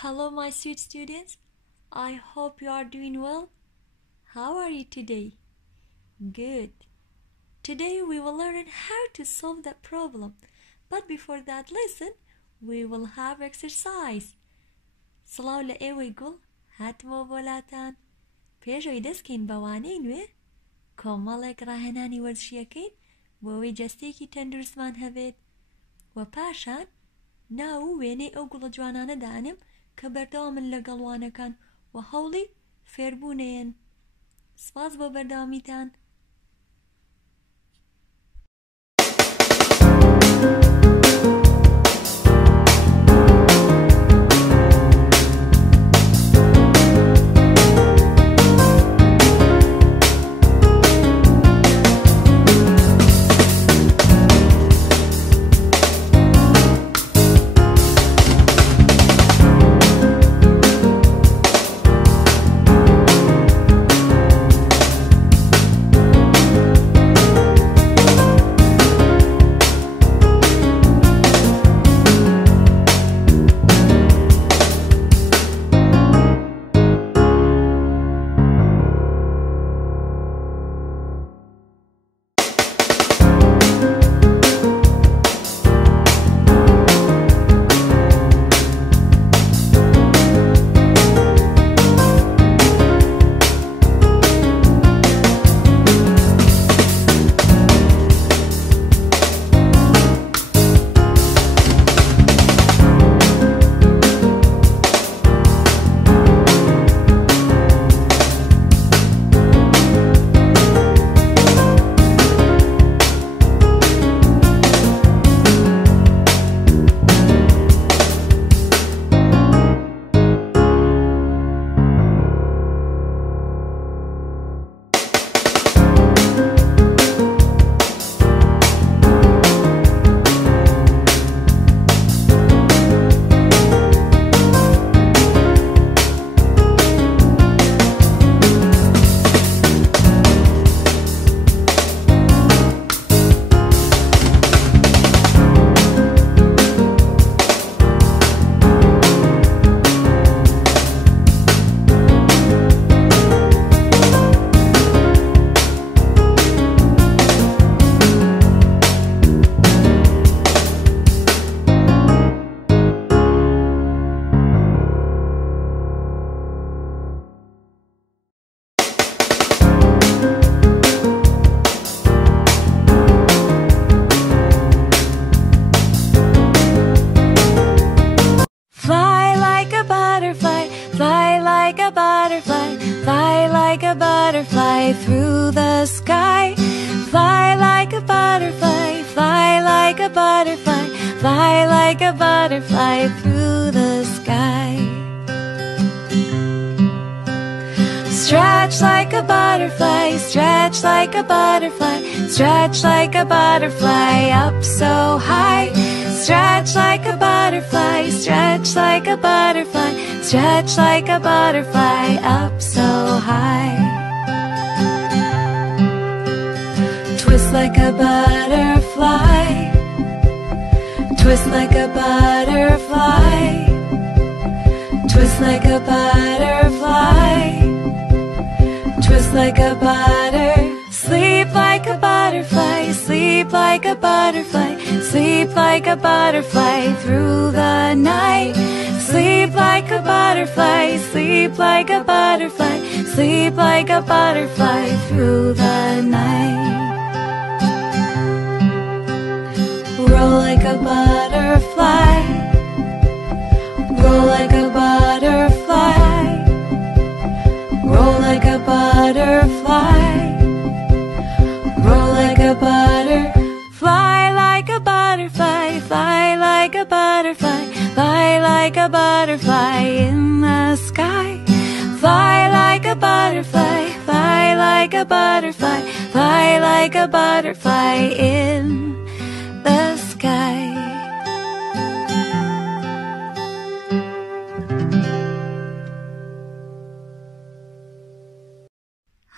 Hello my sweet students, I hope you are doing well. How are you today? Good. Today we will learn how to solve that problem. But before that lesson, we will have exercise. سڵاو لە ئێوەی گوڵ هاتمەوە بۆلاتان. پێشەوەی دەستکەین بە وانەی نوێ کۆمەڵێک ڕاهێنانی وەرزشیەکەین بۆ ئەوەی جەستێکی تەندروستمان هەبێت و پاشان ناو و وێنەی ئەو گوڵە جوانانە دانم کە بەردەوامن لەگەڵ وانەکان و هەوڵی فێربوونەیەن. سپاس بۆ بەردەوامیتان. Through the sky, fly like a butterfly, fly like a butterfly, fly like a butterfly through the sky. Stretch like a butterfly, stretch like a butterfly, stretch like a butterfly up so high. Stretch like a butterfly, stretch like a butterfly, stretch like a butterfly up so high. Twist like a butterfly, twist like a butterfly, twist like a butterfly, twist like a sleep like a butterfly, sleep like a butterfly, sleep like a butterfly through the night. Sleep like a butterfly, sleep like a butterfly, sleep like a butterfly through the night. Roll like a butterfly, roll like a butterfly, roll like a butterfly, roll like a fly like a butterfly, fly like a butterfly, fly like a butterfly in the sky. Fly like a butterfly, fly like a butterfly, fly like a butterfly in the sky.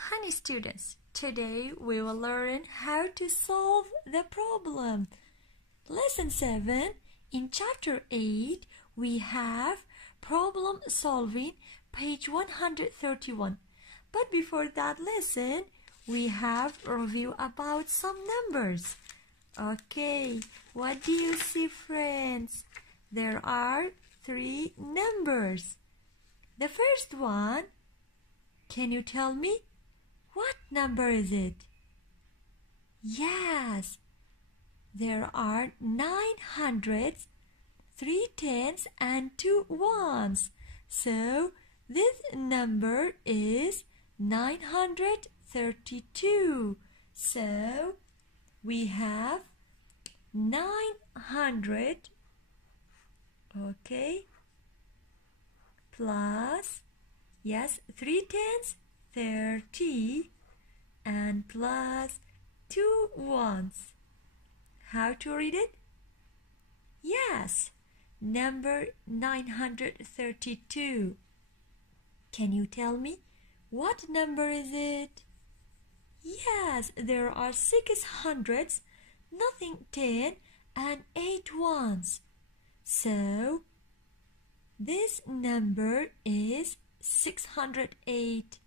Honey students, today we will learn how to solve the problem. Lesson 7, in chapter 8, we have problem solving, page 131. But before that lesson, we have a review about some numbers. Okay, what do you see, friends? There are 3 numbers. The first one, can you tell me what number is it? Yes, there are 9 hundreds, 3 tens, and 2 ones. So this number is 932. So we have 900, okay, plus, yes, 3 tens, 30, and plus 2 ones. How to read it? Yes, number 932. Can you tell me what number is it? Yes, there are 6 hundreds, nothing 10, and 8 ones. So this number is 608.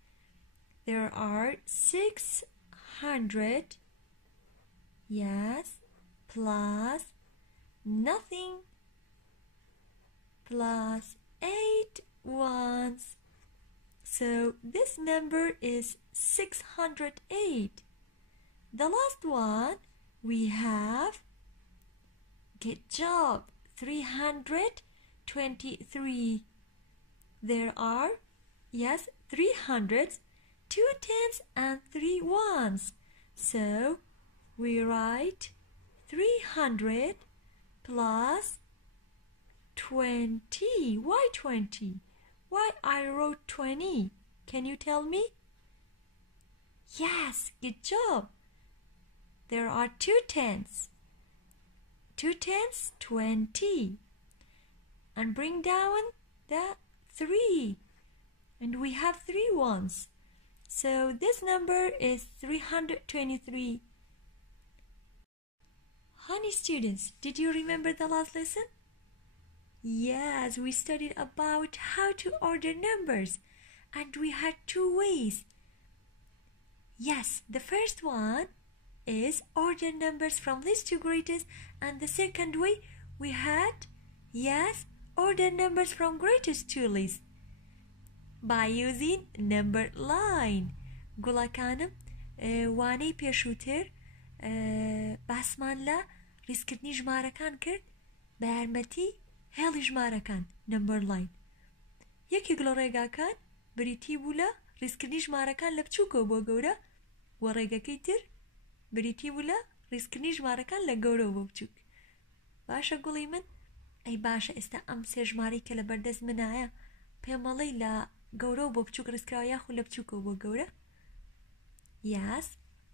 There are 600, yes, plus nothing, plus 8 ones. So this number is 608. The last one we have, good job, 323. There are, yes, 3 hundreds, 2 tens, and 3 ones. So we write 300 plus 20. Why 20? Why I wrote 20? Can you tell me? Yes, good job. There are 2 tens. 2 tens, 20. And bring down the 3. And we have 3 ones. So this number is 323. Honey students, did you remember the last lesson? Yes, we studied about how to order numbers, and we had 2 ways. Yes, the first one is order numbers from least to greatest, and the second way we had, yes, order numbers from greatest to least by using number line. گوڵەکانم وانەی پێشووتر باسمان لە ڕیزکردنی ژمارەکان کرد بە یارمەتی هێڵی ژمارەکان نمبر لاین. یەکێک لە ڕێگاکان بریتی بوو لە ڕیزکردنی ژمارەکان لە بچووکەوە بۆ گەورە، و ڕێگەکەی تر بریتی بوو لە ڕیزکردنی ژمارەکان لە گەورەوە بۆ بچووک. باشە گوڵی من؟ ئەی باشە ئێستا ئەم 3 ژمارەی کە لە بەردەست منایە پێمەڵەی لە گەورەوە بۆ بچووک ڕیزکراوە یاخود لە بچووکەوە بۆ گەورە؟ Yes,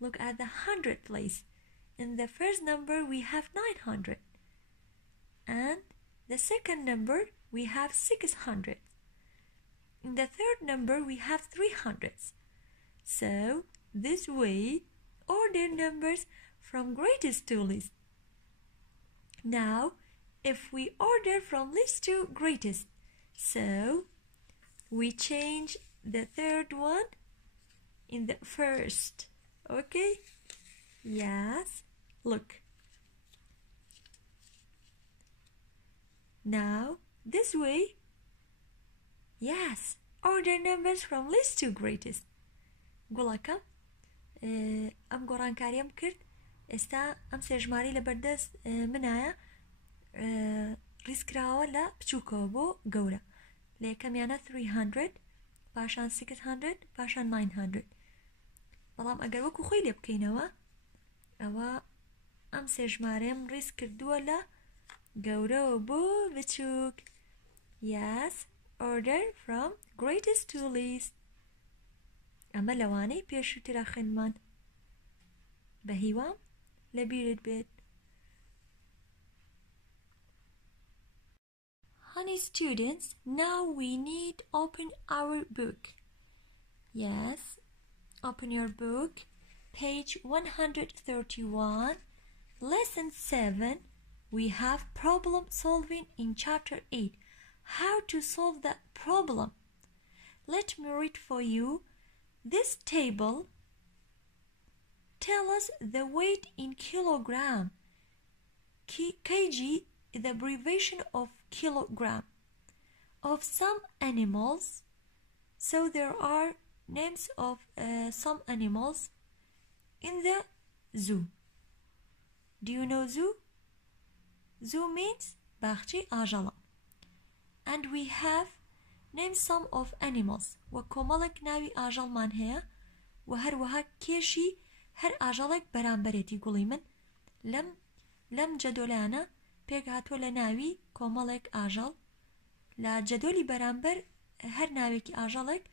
look at the 100 place. In the first number we have 900, and the second number we have 600. In the third number we have 300s. So this way order numbers from greatest to least. Now if we order from least to greatest, so we change the third one in the first. Okay? Yes. Look. Now this way, yes, order numbers from least to greatest. گوڵەکەم ئەم گۆڕانکاریەم کرد. ئێستا ئەم 3 ژمارەی لە بەردەست منایە ڕیزکراوە لە بچووکەوە بۆ گەورە. لە یەکەمیانە 300، پاشان 600، پاشان 900. بەڵام ئەگەر وەکو خۆی لێ بکەینەوە ئەوە ئەم 3 ژمارەیەم ڕیز کردووە لە گەورەوە بۆ بچووک. Yes, order from greatest to least. ئەمە لەوانەی پێشووترە خوێنمان بە هیوام لەبیرت بێت. Honey students, now we need open our book. Yes, open your book, page 131, lesson 7. We have problem solving in chapter 8, how to solve that problem. Let me read for you. This table tells us the weight in kilogram. Kg is the abbreviation of kilogram of some animals. So there are names of some animals in the zoo. Do you know zoo? Zoo means باغچه ئاژەڵە. And we have named some of animals. و کۆمەڵێک ناوی ئاژەڵمان هەیە و هەروەها کێشی هەر ئاژەڵێک بەرامبەرێتی گوڵی من لەم جەدۆلانە پێک هاتووە لە ناوی کۆمەڵێک ئاژەڵ لە جەدۆلی بەرامبەر هەر ناوێکی ئاژەڵێک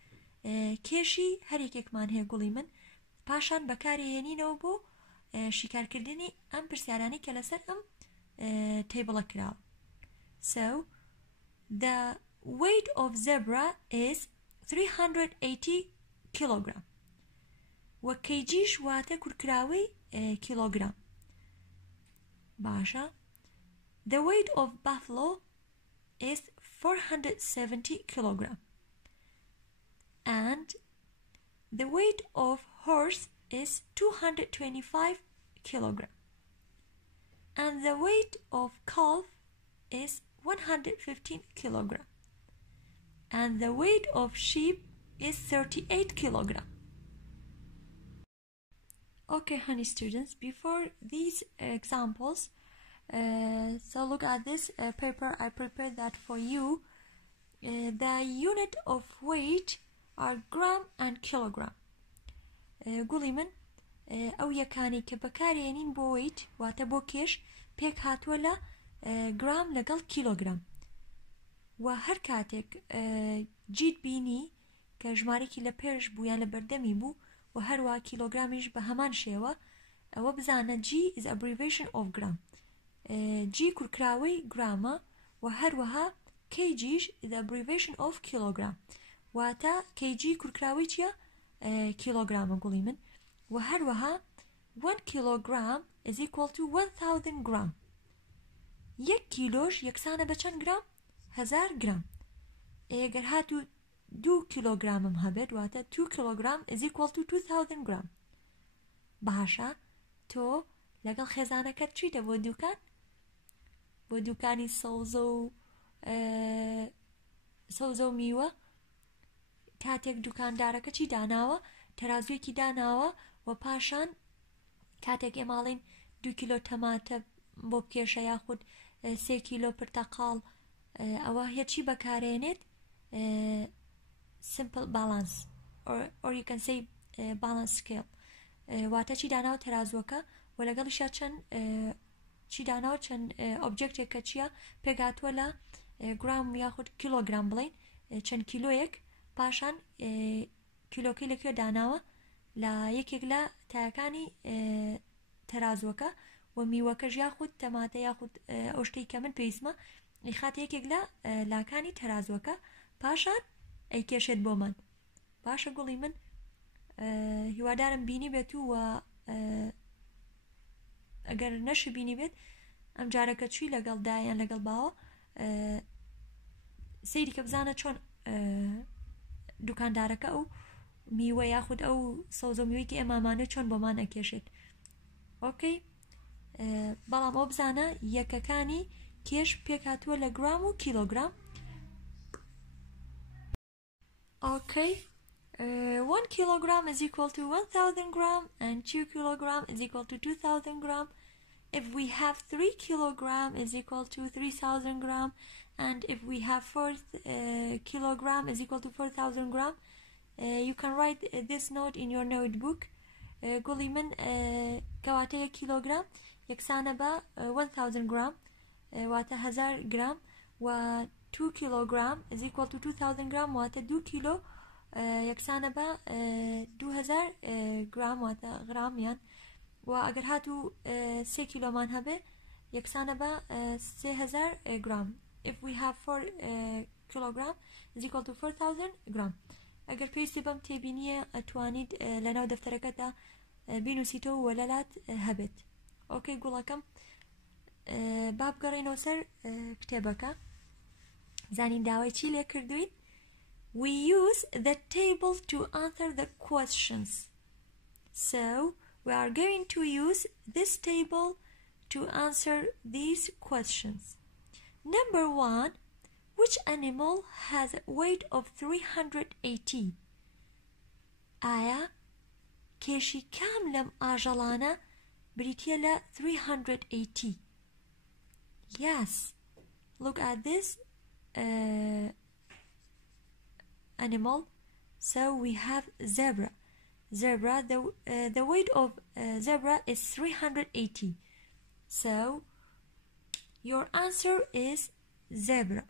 کێشی هەر یەکێکمان هەیە گوڵی من پاشان بەکارهێنینەوە بۆ شیکارکردنی ئەم پرسیارانەی کە لەسەر ئەم تیبڵە کراوە. So the weight of zebra is 380 kilogram. و kgش واتە کورکراوەی کیلۆگرام. باشە. The weight of buffalo is 470 kilogram. And the weight of horse is 225 kilogram. And the weight of calf is 115 kilogram. And the weight of sheep is 38 kilogram. Okay, honey students, before these examples, so look at this paper. I prepared that for you. The unit of weight are gram and kilogram. قولي من أو يكاني كبكارينين بو weight واتا بو كيش بيك هاتولا gram لقل كيلوغرام وهر كاتك جيد بيني كجماريكي لبيرش بو يعني لبردمي بو وهروا كيلوغراميش بهمان شيوا وبزانا G is abbreviation of gram. G كركراوي جراما وهروها kg is abbreviation of kilogram. واتا kg كركراوي تيا كيلوغرام قولي من وهروها 1 kilogram is equal to 1000 gram. 1 كيلوش يكسانه بچند جرام 1000 جرام. اگر هاتو 2 كيلوغرام هبت واتا 2 kilogram is equal to 2000 gram. باشا تو لقل خزانه كت چيته بو دوكان بو دوكاني سوزو ميوه کاتێک دوکاندارەکە چی داناوە تەرازویەکی داناوە و پاشان کاتێک ئێماڵین 2 کیلۆ تەماتە بۆ بکێشە یاخود 3 کیلۆ پرتەقاڵ ئەوە هیچی بەکارێنێت simple balance or you can say balance scale واتە چی داناوە تەرازوەکە و لەگەڵیشا چەند چی داناوە چەند ئۆبجێکتێکە چییە پێگاتووە لە گرام یاخود کیلۆگرام بڵین چەند کیلۆیەک پاشان کیلۆکەی لەکوێ داناوە لە یەکێک لە تایەکانی تەرازوەکە و میوەکەژ یاخود تەماتە یاخود ئەو شتەی کە من پێویستمە ئیخاتە یەکێک لە لاکانی تەرازوەکە پاشان ئەیکێشێت بۆ من. باشە گوڵی من هیوادارم بینی بێت و ئەگەر نەشی بینی بێت ئەم جارەکە چووی لەگەڵ دایان لەگەڵ باوە سەیری کە بزانە چۆن دوکاندارەکە ئەو میوە یاخود ئەو سەوزە میوەی کە ئێمامانە چۆن بۆمان ئەکێشێت. ئۆکەی بەڵام ئەو بزانە یەکەکانی کێش پێک هاتووە لە گرام و کیلۆگرام. ئۆکەی 1 kilogram is equal to 1000 gram and 2 kilogram is equal to 2000 gram. If we have 3 kilogram is equal to 3000 gram, and if we have 4 kilogram is equal to 4000 gram, you can write this note in your notebook. قولي من كواتي كيلوغرام يكسانه با 1000 gram واتا 1000 gram و 2 kilogram is equal to 2000 gram واتا 2 kilo يكسانه با 2000 gram واتا غرام يعني و اگر هاتو 3 kilo مان هبه يكسانه با 3000 gram. If we have 4 kilogram is equal to 4000 gram. اگر پێویستی بەم تێبینیە ئەتوانیت لەناو دەفتەرەکەدا بینوسیتەوە و لەلات هەبێت. ئۆکەی گوڵەکەم با بگەڕێنەوە سەر کتێبەکە. زانین داوای چی لێ کردوین؟ We use the table to answer the questions. So we are going to use this table to answer these questions. Number 1. Which animal has a weight of 380? آیا کێشی کام لەم ئاژەڵانە بریتیە لە 380? Yes. Look at this animal. So we have zebra. The weight of zebra is 380. So your answer is zebra.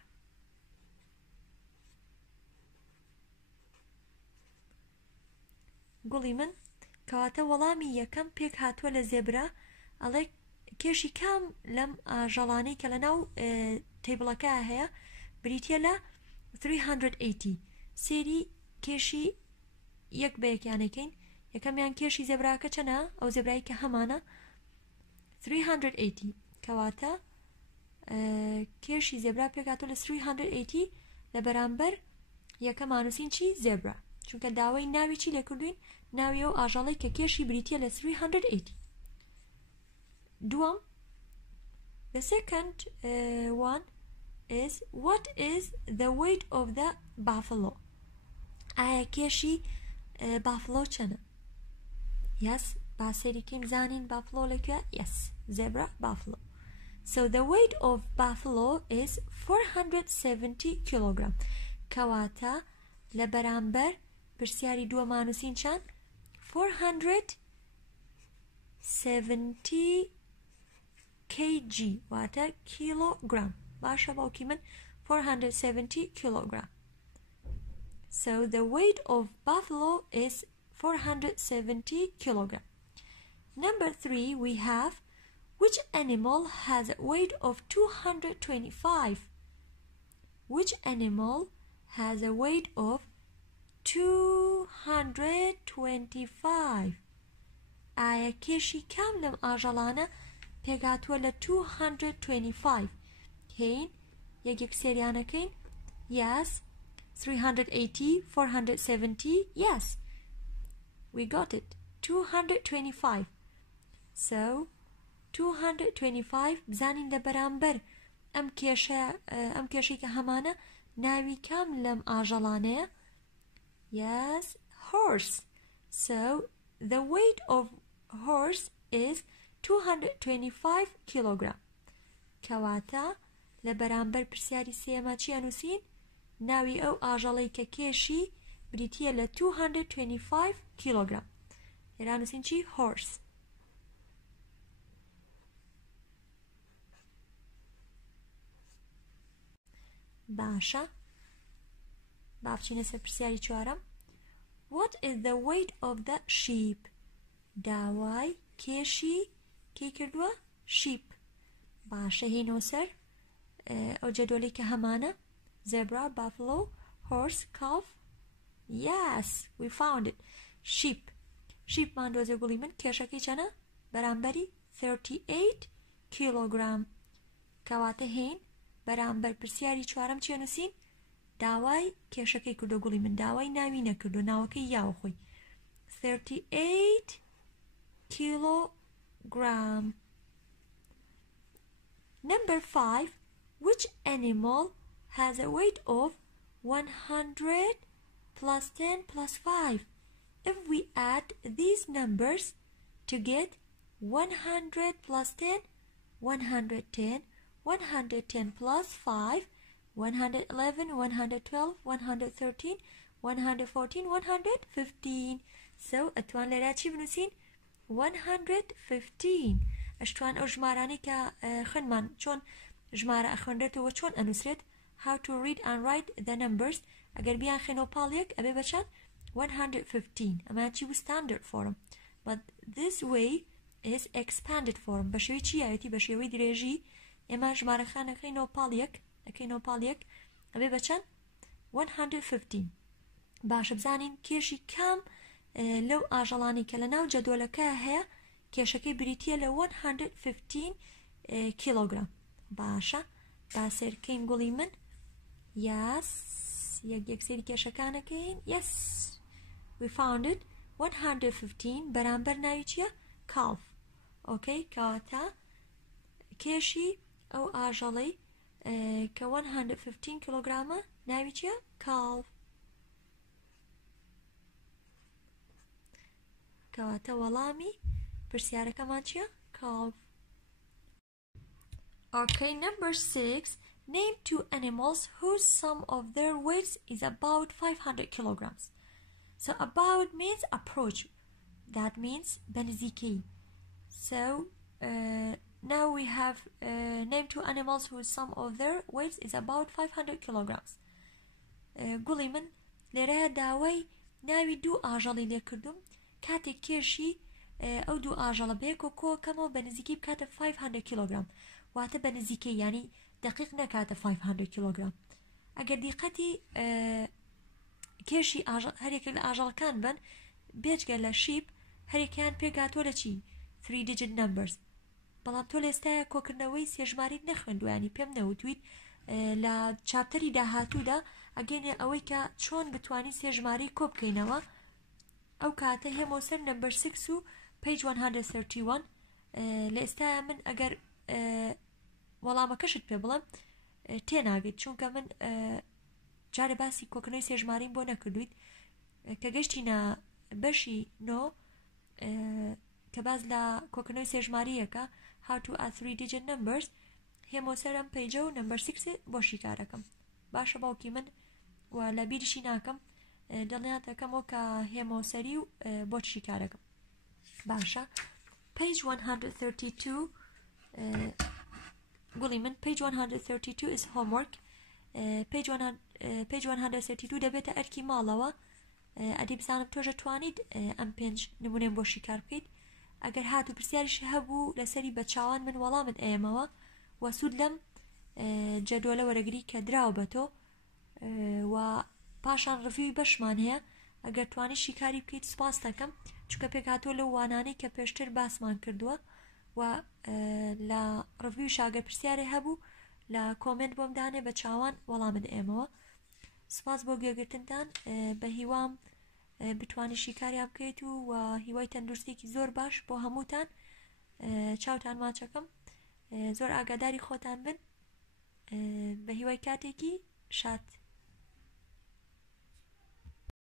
گوڵی من کەواتە وەڵامی یەکەم پێک هاتووە لە زێبرا ئەڵێ کێشی کام لەم ئاژەڵانەی کە لەناو تیبڵەکە هەیە بریتیە لە 380. سێری کێشی یەک بە یەکیانەکەین. یەکەمیان کێشی زێبراکە چەنە؟ ئەو زێبرایی کە هەمانە 380. کەواتە کێشی زێبرا پێک هاتووە لە 380 لە بەرامبەر یەکەم مانوسین چی؟ زێبرا. چونکە داوای ناوی چی لێ کردوین؟ ناوی ئەو ئاژەڵەی کە کێشی بریتیە لە 380. دووەم. The second one is what is the weight of the buffalo? ئایا کێشی buffalo چەنە؟ Yes. با سەریکەیم زانین buffalo لەکوێ؟ Yes. Zebra buffalo. So the weight of buffalo is 470 kilogram. کەواتە لە بەرامبەر پرسیاری دووە مانوسین چەند؟ 470 kg واتە کیلۆگرام. باشە باوکی من 470 kilogram. So the weight of buffalo is 470 kilogram. Number 3 we have which animal has a weight of 225? Which animal has a weight of 225? ئایا کێشی کام لەم ئاژەڵانە پێگاتووە لە 225؟ هین یەکێک سێریانەکەین. Yes. 380, 470. Yes. We got it. 225. So 225 بزانین لە بەرامبەر ئەم کێشەی کە هەمانە ناوی کام لەم ئاژەڵانەیە؟ Yes. Horse. So the weight of horse is 225 kilogram. کەواتە لە بەرامبەر پرسیاری سێمە چی ئەنووسین؟ ناوی ئەو ئاژەڵەی کە کێشی بریتیە لە 225 kilogram. لێرە ئەنووسین چی؟ horse. باشە. با بچینە سەر پرسیاری چوارەم. What is the weight of the sheep? داوای کێشی کێی کردووە؟ sheep. باشە هینەوە سەر ئەو جەدۆڵی کە هەمانە zebra, buffalo, horse, calf. Yes, we found it. Sheep. Sheep ماندۆزە گوڵی من کێشەکەی چەنە؟ بەرامبەری 38 kilogram. کەواتە هین بەرامبەر پرسیاری چوارەم چی ئەنووسین؟ داوای کێشەکەی کردو گوڵی من داوای ناوی نەکردو ناوەکەی یاوە خۆی 38 kilogram. Number 5. Which animal has a weight of 100 plus 10 plus 5? If we add these numbers to get 100 plus 10, 110, 110 plus 5, 111, 112, 113, 114, 115. So ئەتوان لێرە چی بنووسین؟ 115. ئەشتوان ئەو ژمارانەی کە خوێنمان چۆن ژمارە ئەخوێنرێتەوە چۆن ئەنووسرێت. How to read and write the numbers. ئەگەر بیان خێنەوە پاڵیەک ئەبێ بەچەند؟ 115. ئەمە چی بوو؟ standard form. But this way is expanded form. بە شێوەی چی یاوێتی؟ بە شێوەی درێژی ئێمە ژمارەخان ئەەکەینەوە پاڵیەک ئەبێ بەچەند؟ 115. باشە بزانین کێشی کام لەو ئاژەڵانی کە لە ناو جەدۆلەکە هەیە کێشەکەی بریتیە لە 115 kilogram. باشە با سێرکەین گوڵی من Yes. یەکسەری کێشەکانەکەین. Yes. We found it. 115 بەرامبەر ناوی چییە؟ calf. Okay. کەواتە کێشی ئەو ئاژەڵەی کە 115 کیلۆگرامە ناوی چییە؟ calf. کەواتە وەڵامی پرسیارەکەمان چییە؟ calf. Okay, number 6. Name 2 animals whose sum of their weights is about 500 kilograms. So about means approach. That means بنزيكي. So now we have name 2 animals whose sum of their weights is about 500 kilograms. قولي من لێرەیە داوای ناوی دوو ئاژەڵی لێ کردوم کاتێک کێشی ئەو دوو ئاژەڵە بەیەک و کۆکەمەوە بەنزیکی بکاتە 500 کیلۆگرام. واتە بەنزیکەی یعنی دقیق نەکاتە 500 کیلۆگرام. ئەگەر دیقەتی کێشی هەرێک لە ئاژەڵەکان بن بێجگە لە شیب هەرێکیان پێگاتۆ لە چی 3 digit numbers. بەڵام تۆ لە ئێستاە کۆکردنەوەی سێژماریت نەخوێندویانی پێم نەوتویت لە چاپتەری داهاتوودا ئەگەینێ ئەوەی کە چۆن بتوانی سێژماری کۆ بکەینەوە. ئەو کاتە هێمۆسەر نمبر 6 و page 131 لە ئێستاە من ئەگەر وەڵامەکەشت پێ بڵم تێناگەیت چونکە من جارە باسی کۆکردنەوەی سێژماریم بۆ نەکردویت کە گەشتینە بەشی نۆ کە باز لە کۆکردنەوەی سێژماریەکە how to add 3 digit numbers هێمۆسەرم پەیجە و نمبر 6 بۆ شیکارەکەم. باشە باوکی من و لە بیریشی ناکەم دڵنیات دەکەمەوە کە هێمۆسەری و بۆ شیکارەکەم. باشە page 132 قولي من page 132 is homework. page 132 دەبێتە ئەرکی ماڵەوە. ئەدی بزانم تۆژە توانیت ئەم 5 نمونەی بۆ شیکار بکەیت. ئەگەر هات و پرسیاریش هەبوو لەسەری بە چاوان من وەڵامت ئێمەوە و سوود لەم جەدوڵە وەرەگری کە دراوە بە تۆ و پاشان ڕڤیوی بەشمان هەیە. ئەگەر توانی شیکاری بکەیت سپاس دەکەم چونکە پێکهاتۆ لە وانانەی کە پێشتر باسمان کردووە و لە ڕڤیو شاگەر پرسیارێ هەبوو لە کۆمنت بۆم دانێ بە چاوان وەڵامت ئێمەوە. سپاس بۆ گوێگرتنتان بە هیوام بتوانی شیکاریان بکەیت و هیوای تەندروستێکی زۆر باش بۆ هەمووتان. چاوتان ماچەکەم زۆر ئاگاداری خۆتان بن بە هیوای کاتێکی شاد.